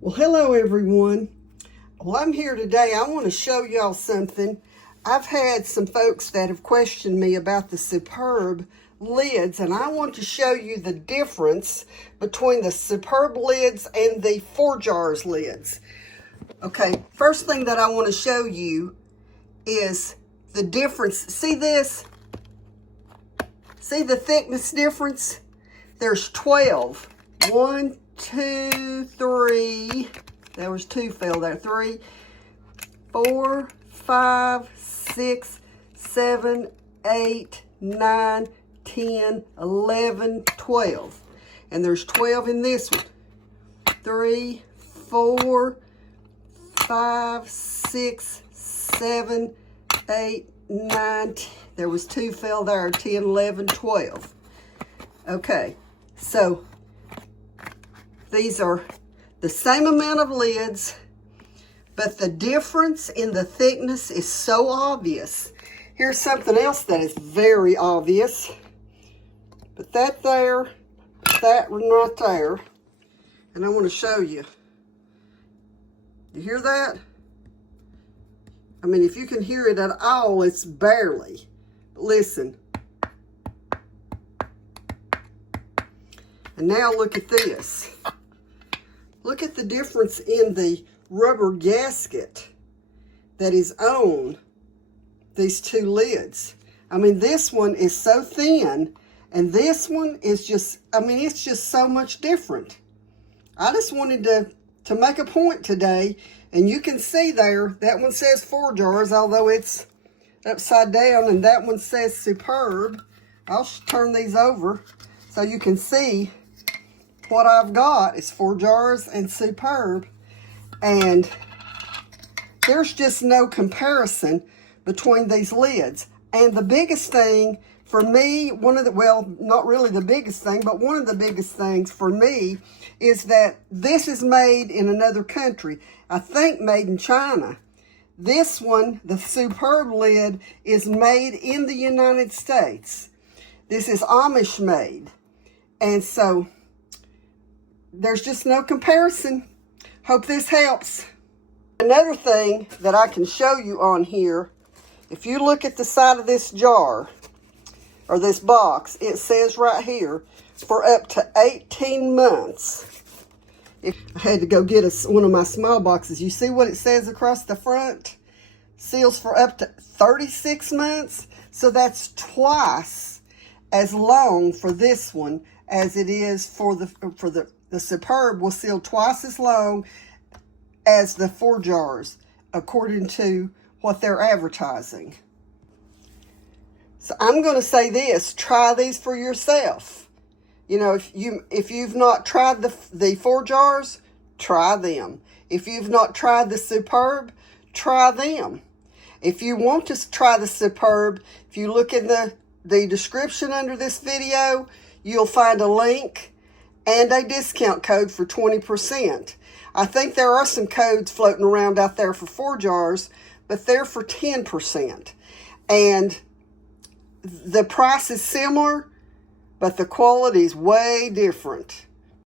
Well, hello everyone. Well, I'm here today. I want to show y'all something. I've had some folks that have questioned me about the Superb lids, and I want to show you the difference between the Superb lids and the ForJars lids. Okay, first thing that I want to show you is the difference. See this? See the thickness difference? There's 12. 1, 2, 3. There was 2 fell there. 3, 4, 5, 6, 7, 8, 9, 10, 11, 12. And there's 12 in this one. 3, 4, 5, 6, 7, 8, 9, 10. There was 2 fell there. 10, 11, 12. Okay, so these are the same amount of lids, but the difference in the thickness is so obvious. Here's something else that is very obvious. Put that there, that one right there, and I want to show you. You hear that? I mean, if you can hear it at all, it's barely. But listen. And now look at this. Look at the difference in the rubber gasket that is on these 2 lids. I mean, this one is so thin, and this one is just, I mean, it's just so much different. I just wanted to make a point today, and you can see there, that one says ForJars, although it's upside down, and that one says Superb. I'll turn these over so you can see what I've got is ForJars and Superb, and there's just no comparison between these lids. And the biggest thing for me, well, not really the biggest thing, but one of the biggest things for me is that this is made in another country. I think made in China. This one, the Superb lid, is made in the United States. This is Amish made. And so there's just no comparison. Hope this helps. Another thing that I can show you on here, if you look at the side of this jar, or this box, it says right here, for up to 18 months. If I had to go get one of my small boxes. You see what it says across the front? Seals for up to 36 months. So that's twice as long for this one as it is for the Superb will seal twice as long as the ForJars, according to what they're advertising. So I'm going to say this, try these for yourself. You know, if you've not tried the ForJars, try them. If you've not tried the Superb, try them. If you want to try the Superb, if you look in the description under this video, you'll find a link and a discount code for 20%. I think there are some codes floating around out there for ForJars, but they're for 10%. And the price is similar, but the quality is way different.